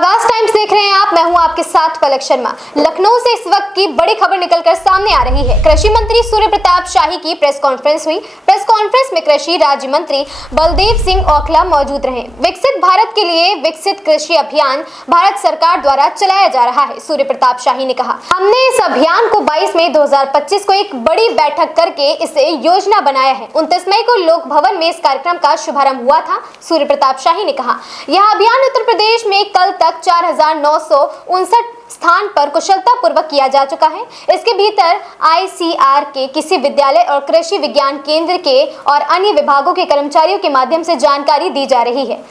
आगाज टाइम्स देख रहे हैं आप। मैं हूं आपके साथ पलक शर्मा। लखनऊ से इस वक्त की बड़ी खबर निकलकर सामने आ रही है। कृषि मंत्री सूर्य प्रताप शाही की प्रेस कॉन्फ्रेंस हुई। प्रेस कॉन्फ्रेंस में कृषि राज्य मंत्री बलदेव सिंह औखला मौजूद रहे। विकसित भारत के लिए विकसित कृषि अभियान भारत सरकार द्वारा चलाया जा रहा है। सूर्य प्रताप शाही ने कहा, हमने इस अभियान को 22 मई 2025 को एक बड़ी बैठक करके इसे योजना बनाया है। 29 मई को लोक भवन में इस कार्यक्रम का शुभारंभ हुआ था। सूर्य प्रताप शाही ने कहा, यह अभियान उत्तर प्रदेश में कल तक 4,959 स्थान पर कुशलता पूर्वक किया जा चुका है। इसके भीतर ICR के किसी विद्यालय और कृषि विज्ञान केंद्र के और अन्य विभागों के कर्मचारियों के माध्यम से जानकारी दी जा रही है।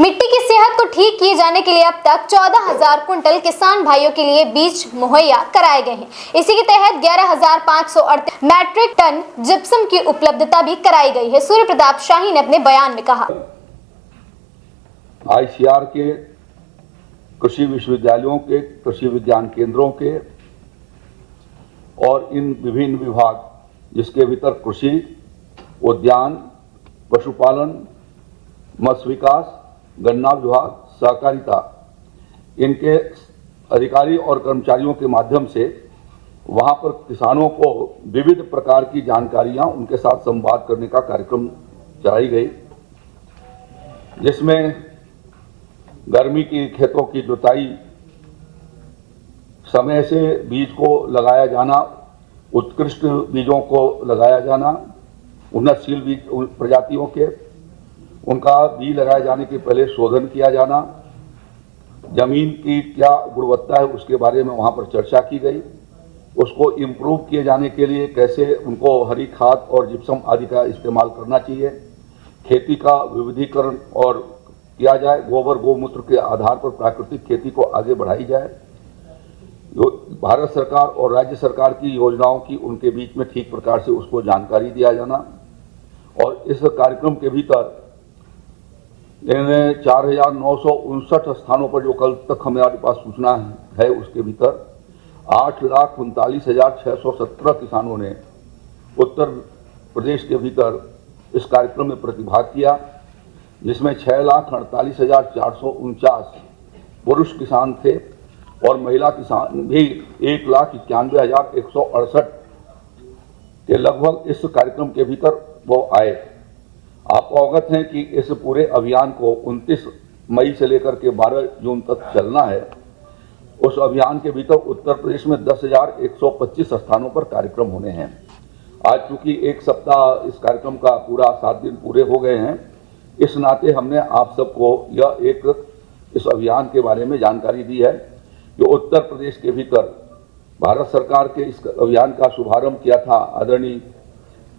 मिट्टी की सेहत को ठीक किए जाने के लिए अब तक 14,000 कुंटल किसान भाइयों के लिए बीज मुहैया कराए गए हैं। इसी के तहत 11,538 मैट्रिक टन जिप्सम की उपलब्धता भी कराई गई है। सूर्य प्रताप शाही ने अपने बयान में कहा, ICR के कृषि विश्वविद्यालयों के, कृषि विज्ञान केंद्रों के और इन विभिन्न विभाग जिसके भीतर कृषि, उद्यान, पशुपालन, मत्स्य विकास, गन्ना विभाग, सहकारिता, इनके अधिकारी और कर्मचारियों के माध्यम से वहां पर किसानों को विविध प्रकार की जानकारियां, उनके साथ संवाद करने का कार्यक्रम चलाई गई, जिसमें गर्मी की खेतों की जुताई, समय से बीज को लगाया जाना, उत्कृष्ट बीजों को लगाया जाना, उन्नतशील बीज प्रजातियों के, उनका बीज लगाए जाने के पहले शोधन किया जाना, जमीन की क्या गुणवत्ता है उसके बारे में वहां पर चर्चा की गई। उसको इम्प्रूव किए जाने के लिए कैसे उनको हरी खाद और जिप्सम आदि का इस्तेमाल करना चाहिए, खेती का विविधीकरण और किया जाए, गोबर गोमूत्र के आधार पर प्राकृतिक खेती को आगे बढ़ाई जाए, भारत सरकार और राज्य सरकार की योजनाओं की उनके बीच में ठीक प्रकार से उसको जानकारी दिया जाना। और इस कार्यक्रम के भीतर 4,959 स्थानों पर जो कल तक हमारे पास सूचना है उसके भीतर 8,39,617 किसानों ने उत्तर प्रदेश के भीतर इस कार्यक्रम में प्रतिभाग किया, जिसमें 6,48,449 पुरुष किसान थे और महिला किसान भी 1,91,168 के लगभग इस कार्यक्रम के भीतर वो आए। आप अवगत हैं कि इस पूरे अभियान को 29 मई से लेकर के 12 जून तक चलना है। उस अभियान के भीतर उत्तर प्रदेश में 10,125 स्थानों पर कार्यक्रम होने हैं। आज चूंकि एक सप्ताह इस कार्यक्रम का पूरा 7 दिन पूरे हो गए हैं, इस नाते हमने आप सबको यह इस अभियान के बारे में जानकारी दी है। जो उत्तर प्रदेश के भीतर भारत सरकार के इस अभियान का शुभारंभ किया था आदरणीय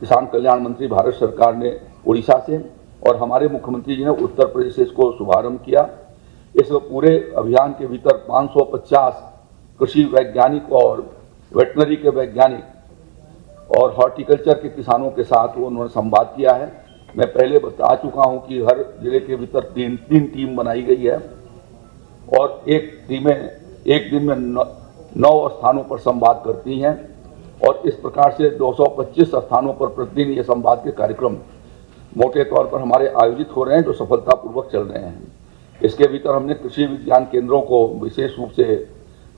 किसान कल्याण मंत्री भारत सरकार ने उड़ीसा से, और हमारे मुख्यमंत्री जी ने उत्तर प्रदेश से इसको शुभारंभ किया। इस पूरे अभियान के भीतर 550 कृषि वैज्ञानिक और वेटनरी के वैज्ञानिक और हॉर्टिकल्चर के किसानों के साथ उन्होंने संवाद किया है। मैं पहले बता चुका हूं कि हर जिले के भीतर तीन टीम बनाई गई है और एक दिन में 9 स्थानों पर संवाद करती हैं और इस प्रकार से 225 स्थानों पर प्रतिदिन ये संवाद के कार्यक्रम मोटे तौर पर हमारे आयोजित हो रहे हैं, जो सफलतापूर्वक चल रहे हैं। इसके भीतर हमने कृषि विज्ञान केंद्रों को विशेष रूप से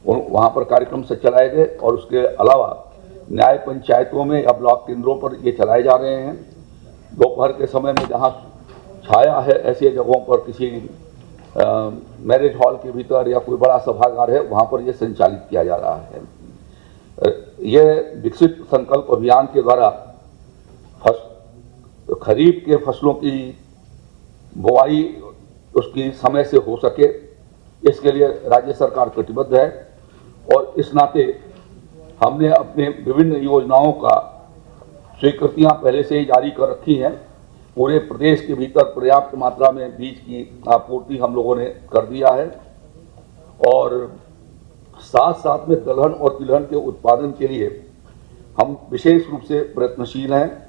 वहाँ पर कार्यक्रम से चलाए गए और उसके अलावा न्याय पंचायतों में या ब्लॉक केंद्रों पर ये चलाए जा रहे हैं। दोपहर के समय में जहाँ छाया है ऐसी जगहों पर किसी मैरिज हॉल के भीतर या कोई बड़ा सभागार है, वहाँ पर यह संचालित किया जा रहा है। यह विकसित संकल्प अभियान के द्वारा खरीफ के फसलों की बुआई उसकी समय से हो सके, इसके लिए राज्य सरकार कटिबद्ध है और इस नाते हमने अपने विभिन्न योजनाओं का स्वीकृतियां पहले से ही जारी कर रखी हैं। पूरे प्रदेश के भीतर पर्याप्त मात्रा में बीज की आपूर्ति हम लोगों ने कर दिया है और साथ साथ में दलहन और तिलहन के उत्पादन के लिए हम विशेष रूप से प्रयत्नशील हैं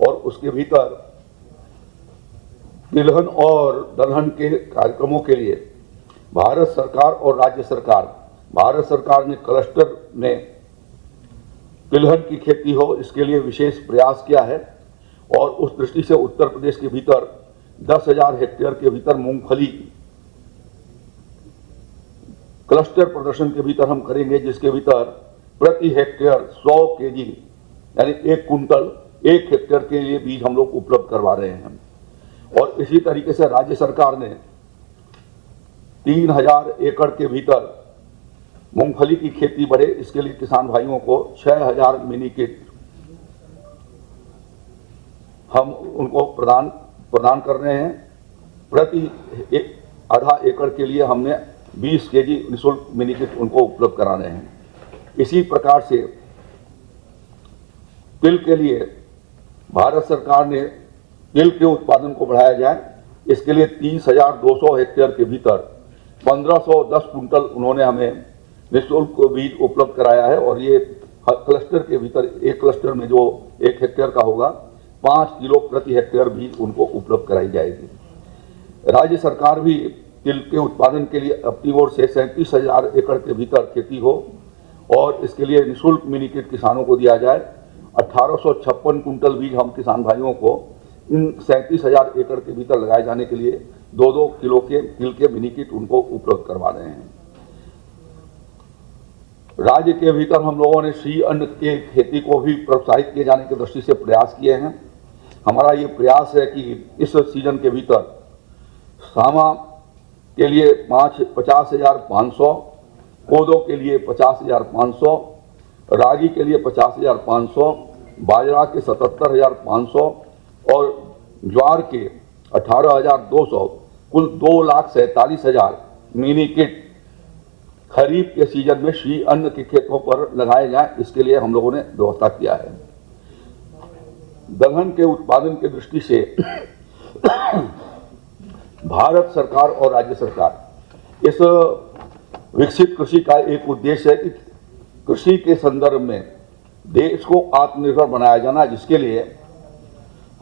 और उसके भीतर तिलहन और दलहन के कार्यक्रमों के लिए भारत सरकार और राज्य सरकार, भारत सरकार ने क्लस्टर में तिलहन की खेती हो इसके लिए विशेष प्रयास किया है और उस दृष्टि से उत्तर प्रदेश के भीतर 10,000 हेक्टेयर के भीतर मूंगफली क्लस्टर प्रदर्शन के भीतर हम करेंगे, जिसके भीतर प्रति हेक्टेयर 100 केजी यानी 1 कुंटल 1 हेक्टेयर के लिए बीज हम लोग उपलब्ध करवा रहे हैं। और इसी तरीके से राज्य सरकार ने 3000 एकड़ के भीतर मूंगफली की खेती बढ़े, इसके लिए किसान भाइयों को 6000 मिनी किट हम उनको प्रदान कर रहे हैं। प्रति आधा एकड़ के लिए हमने 20 केजी निःशुल्क मिनी किट उनको उपलब्ध करा रहे हैं। इसी प्रकार से तिल के लिए भारत सरकार ने तिल के उत्पादन को बढ़ाया जाए, इसके लिए 30,200 हेक्टेयर के भीतर 1510 कुंटल उन्होंने हमें निःशुल्क बीज उपलब्ध कराया है। और ये क्लस्टर के भीतर, एक क्लस्टर में जो 1 हेक्टेयर का होगा, 5 किलो प्रति हेक्टेयर बीज उनको उपलब्ध कराई जाएगी। राज्य सरकार भी तिल के उत्पादन के लिए अपनी ओर से 37,000 एकड़ के भीतर खेती हो और इसके लिए निःशुल्क मिनी किट किसानों को दिया जाए। 1856 कुंटल बीज हम किसान भाइयों को इन 37,000 एकड़ के भीतर लगाए जाने के लिए 2-2 किलो के तिल के मिनी किट उनको उपलब्ध करवा रहे हैं। राज्य के भीतर हम लोगों ने श्री अन्न के खेती को भी प्रोत्साहित किए जाने की दृष्टि से प्रयास किए हैं। हमारा ये प्रयास है कि इस सीजन के भीतर सामा के लिए 50,500, कोदो के लिए 50,500, रागी के लिए 50,500, बाजरा के 77,500 और ज्वार के 18,200, कुल 2,47,000 मिनी किट खरीफ के सीजन में श्री अन्न के खेतों पर लगाए जाएं, इसके लिए हम लोगों ने व्यवस्था किया है। दलहन के उत्पादन की दृष्टि से भारत सरकार और राज्य सरकार इस विकसित कृषि का एक उद्देश्य है कि कृषि के संदर्भ में देश को आत्मनिर्भर बनाया जाना, जिसके लिए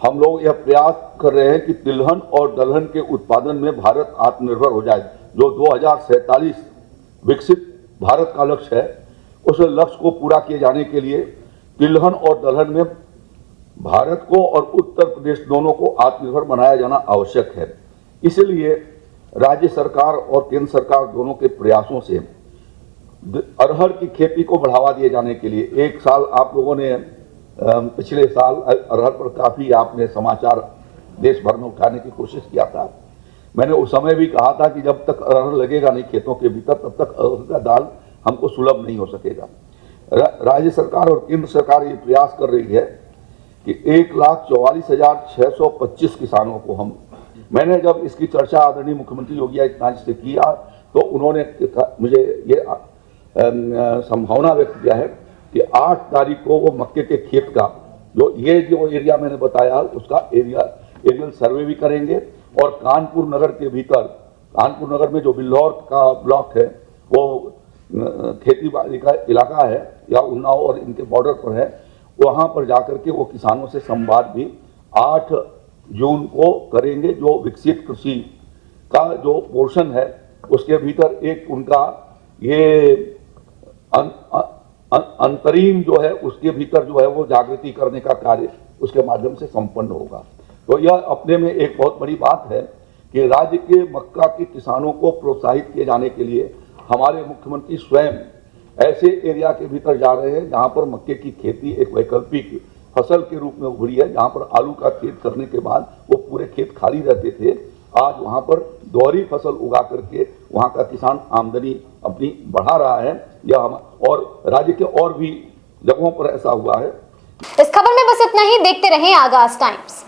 हम लोग यह प्रयास कर रहे हैं कि तिलहन और दलहन के उत्पादन में भारत आत्मनिर्भर हो जाए। जो 2047 विकसित भारत का लक्ष्य है, उस लक्ष्य को पूरा किए जाने के लिए तिलहन और दलहन में भारत को और उत्तर प्रदेश दोनों को आत्मनिर्भर बनाया जाना आवश्यक है। इसलिए राज्य सरकार और केंद्र सरकार दोनों के प्रयासों से अरहर की खेती को बढ़ावा दिए जाने के लिए, एक साल आप लोगों ने पिछले साल अरहर पर काफी आपने समाचार देश भर में उठाने की कोशिश किया था। मैंने उस समय भी कहा था कि जब तक अरहर लगेगा नहीं खेतों के भीतर, तब तक अरहर का दाल हमको सुलभ नहीं हो सकेगा। राज्य सरकार और केंद्र सरकार ये प्रयास कर रही है कि 1,44,625 किसानों को मैंने जब इसकी चर्चा आदरणीय मुख्यमंत्री योगी आदित्यनाथ से किया तो उन्होंने मुझे ये संभावना व्यक्त किया है कि 8 तारीख को वो मक्के के खेत का जो एरिया मैंने बताया उसका एरियल सर्वे भी करेंगे। और कानपुर नगर के भीतर, कानपुर नगर में जो बिल्लौर का ब्लॉक है वो खेती बाड़ी का इलाका है या उन्नाव और इनके बॉर्डर पर है, वहां पर जाकर के वो किसानों से संवाद भी 8 जून को करेंगे। जो विकसित कृषि का जो पोर्शन है उसके भीतर एक उनका ये अंतरीम जो है उसके भीतर जो है वो जागृति करने का कार्य उसके माध्यम से संपन्न होगा। तो यह अपने में एक बहुत बड़ी बात है कि राज्य के मक्का के किसानों को प्रोत्साहित किए जाने के लिए हमारे मुख्यमंत्री स्वयं ऐसे एरिया के भीतर जा रहे हैं जहां पर मक्के की खेती एक वैकल्पिक फसल के रूप में उभरी है। जहां पर आलू का खेत करने के बाद वो पूरे खेत खाली रहते थे, आज वहां पर दोहरी फसल उगा करके वहां का किसान आमदनी अपनी बढ़ा रहा है। यह और राज्य के और भी जगहों पर ऐसा हुआ है। इस खबर में बस इतना ही। देखते रहें आगाज टाइम्स।